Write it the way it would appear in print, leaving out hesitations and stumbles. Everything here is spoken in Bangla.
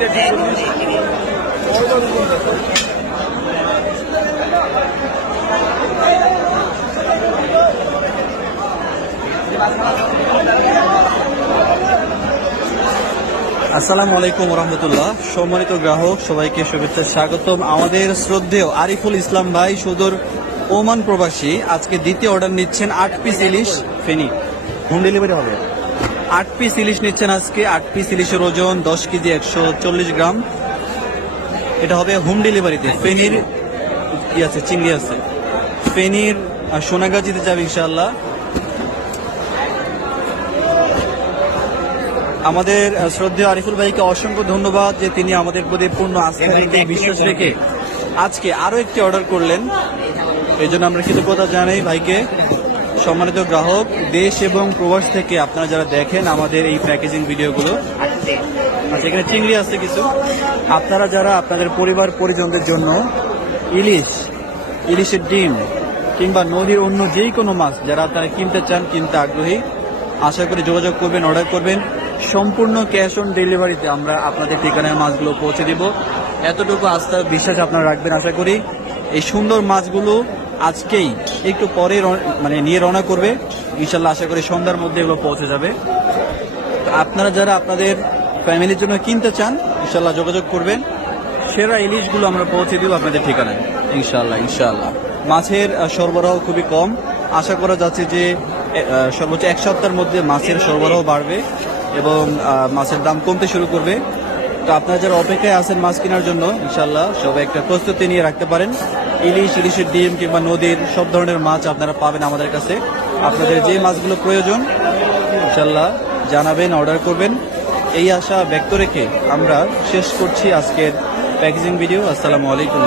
আসসালামু আলাইকুম রহমতুল্লাহ। সম্মানিত গ্রাহক সবাইকে শুভেচ্ছা, স্বাগতম। আমাদের শ্রদ্ধেয় আরিফুল ইসলাম ভাই সুদূর ওমান প্রবাসী আজকে দ্বিতীয় অর্ডার নিচ্ছেন 8 পিস ইলিশ ফেনী। হোম ডেলিভারি হবে। 8 পিস ইলিশ নিচ্ছেন আজকে। 8 পিস ইলিশের ওজন 10 কেজি 140 গ্রাম। এটা হবে হোম ডেলিভারিতে। ফেনীর কি আছে, চিংড়ি আছে। ফেনীর সোনাগাজীতে যাবে ইনশাআল্লাহ। আমাদের শ্রদ্ধেয় আরিফুল ভাইকে অসংখ্য ধন্যবাদ যে তিনি আমাদের প্রতি পূর্ণ আস্থা রেখে বিশ্বাস রেখে আজকে আরো একটি অর্ডার করলেন। এই জন্য আমরা কৃতজ্ঞতা জানাই ভাইকে। সম্মানিত গ্রাহক, দেশ এবং প্রবাস থেকে আপনারা যারা দেখেন আমাদের এই প্যাকেজিং ভিডিওগুলো, আচ্ছা এখানে চিংড়ি আছে কিছু। আপনারা যারা আপনাদের পরিবার পরিজনদের জন্য ইলিশের ডিম কিংবা নদীর অন্য যেই কোনো মাছ যারা আপনারা কিনতে চান, কিনতে আগ্রহী, আশা করি যোগাযোগ করবেন, অর্ডার করবেন। সম্পূর্ণ ক্যাশ অন ডেলিভারিতে আমরা আপনাদের ঠিকানায় মাছগুলো পৌঁছে দিব। এতটুকু আস্থা বিশ্বাস আপনারা রাখবেন আশা করি। এই সুন্দর মাছগুলো আজকেই একটু পরে নিয়ে রওনা করবে ইনশাল্লাহ। আশা করি সন্ধ্যার মধ্যে এগুলো পৌঁছে যাবে। আপনারা যারা আপনাদের ফ্যামিলির জন্য কিনতে চান ইনশাল্লাহ যোগাযোগ করবেন। সেরা ইলিশগুলো আমরা পৌঁছে দিব আপনাদের ঠিকানায় ইনশাল্লাহ। মাছের সরবরাহ খুবই কম। আশা করা যাচ্ছে যে সর্বোচ্চ 1 সপ্তাহের মধ্যে মাছের সরবরাহ বাড়বে এবং মাছের দাম কমতে শুরু করবে। তো আপনারা যারা অপেক্ষায় আছেন মাছ কেনার জন্য ইনশাল্লাহ সবাই একটা প্রস্তুতি নিয়ে রাখতে পারেন। ইলিশের ডিম কিংবা নদীর সব ধরনের মাছ আপনারা পাবেন আমাদের কাছে। আপনাদের যে মাছগুলো প্রয়োজন ইনশাল্লাহ জানাবেন, অর্ডার করবেন। এই আশা ব্যক্ত রেখে আমরা শেষ করছি আজকের প্যাকেজিং ভিডিও। আসসালামু আলাইকুম।